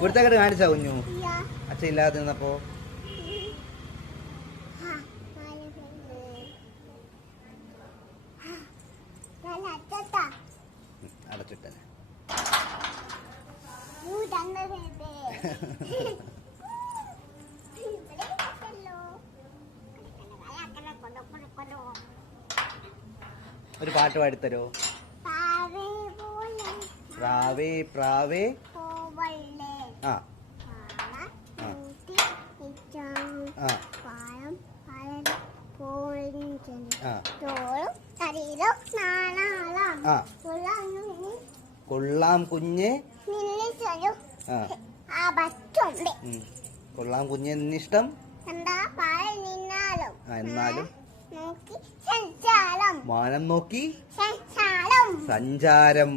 കുരുത്തക്കേട് കാണിച്ചാ കുഞ്ഞു അച്ഛൻ ഇല്ലാതെ നിന്നപ്പോ? അടച്ചിട്ടല്ലേ. ഒരു പാട്ട് പാടിത്തരോ? പ്രാവേ പ്രാവേ ആ കൊള്ളാം കുഞ്ഞെ, കൊള്ളാം കുഞ്ഞെ നിന്നിഷ്ടം എന്നാലും മാനം നോക്കി സഞ്ചാരം.